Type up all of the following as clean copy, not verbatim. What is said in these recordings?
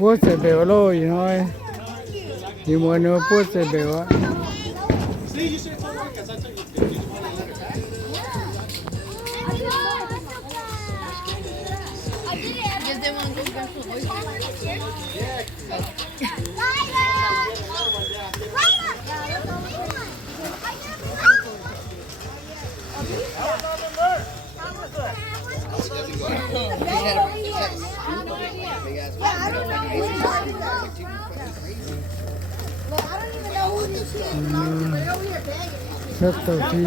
bố sẽ béo lô gì thôi thì mua nữa bố sẽ béo á rất đầu tiên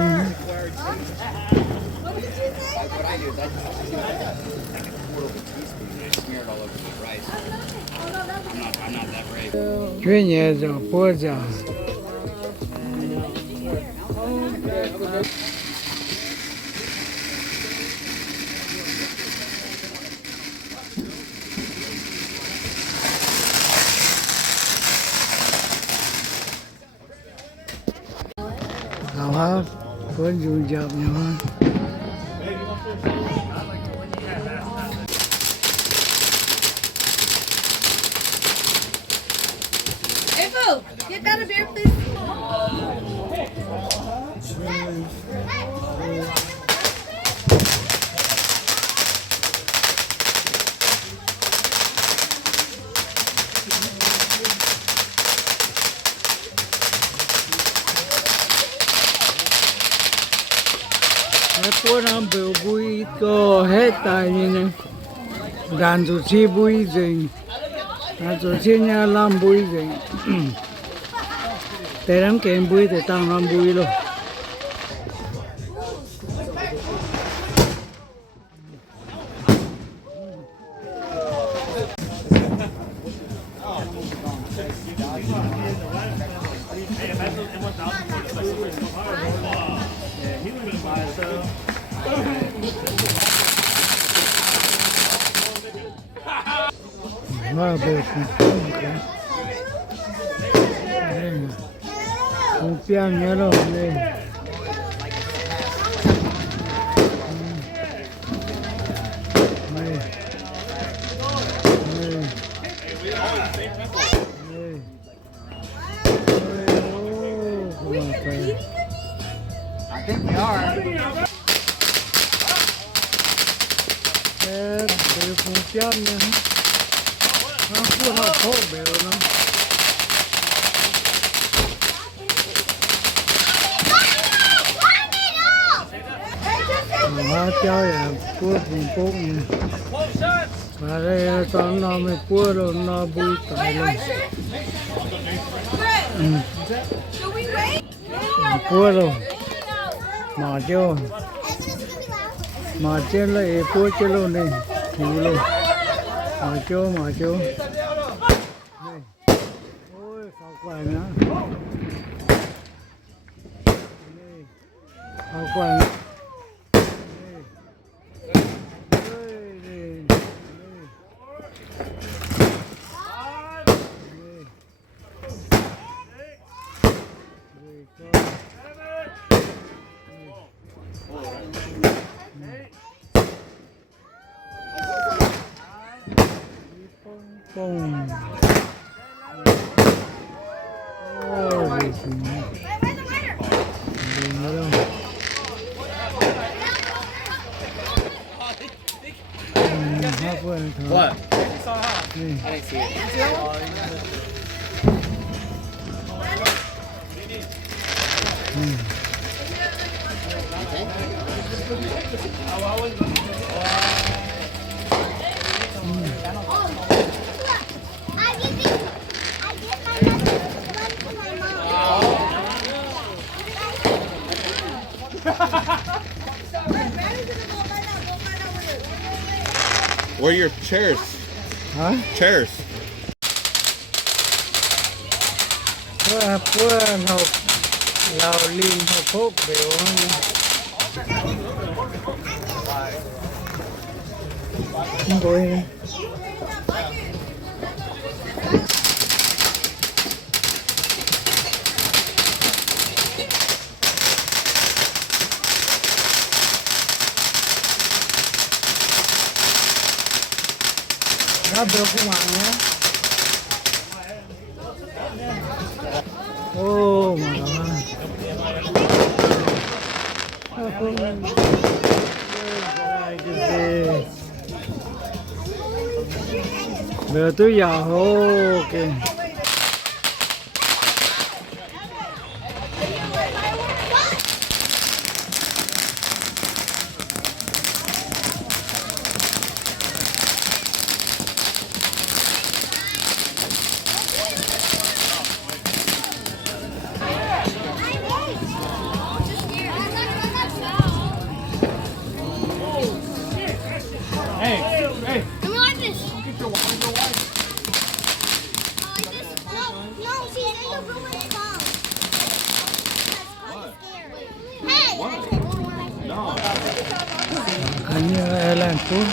chuyên nghiệp rồi bố giờ hả có dùng dập nhau Evo, get that a beer, please. bố làm biểu vui cho hết tài như này đàn chủ chi vui gì đàn chủ chi nhà làm vui gì để làm kèm vui để tăng làm vui luôn mà bộ cũng piang nhớ rồi đây I think we are. Đều cũng piang nhớ nó phù hợp khổ béo lắm mà chơi là cua cùng cốt này và đây con nó mới cua rồi nó bùi tỏi luôn cua rồi mà chưa mà trên lại cua chưa luôn này hiểu luôn mà chưa ôi phao quay nữa phao quay Boom. Oh, What? I didn't see Where are your chairs? Huh? Chairs. Bữa học lào linh học phúc biểu rồi nó biểu không ăn nhé Oh my God. Bữa tôi giờ hô kìa. Hey, hey. Come on, like this. Get your wife, your wife. Like this. No, she's in the room with mom. Hey! No. Hình như là làm phút.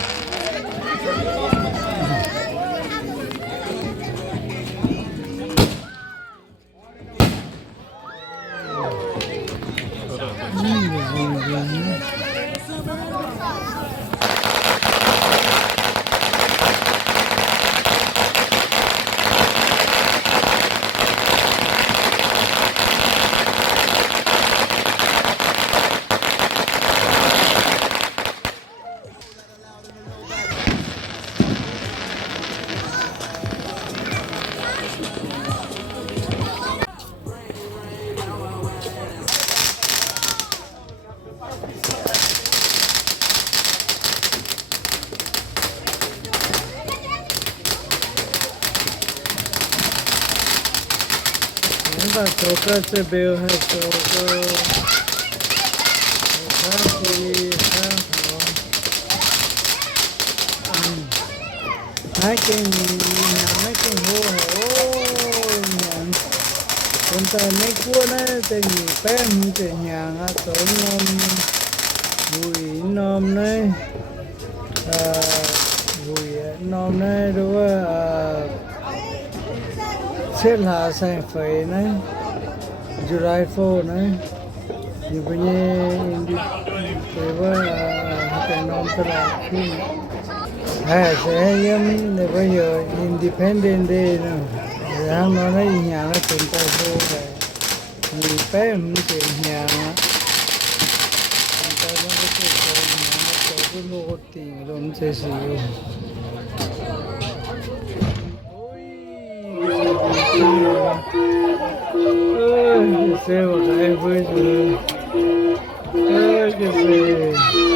Chúng ta số cơ sẽ biểu hay số cơ khác thì khác hả? Hai cái nhà mấy cái hồ hổ nhà chúng ta mấy cua này tên gì bé không tên nhà á tổ nom bùi nom này bùi nom này đúng xếp là sang phải này July 4 này như vậy indi cái cái nom cái là khi sẽ giống để bây giờ Independence Day nữa rằng nó nói nhà nó chúng ta vô về người bé không tiền nhà chúng ta nó có thể có nhà nó có cái lô tiền rồi nó sẽ sử dụng ơi cái xe của cái với rồi ơi cái xe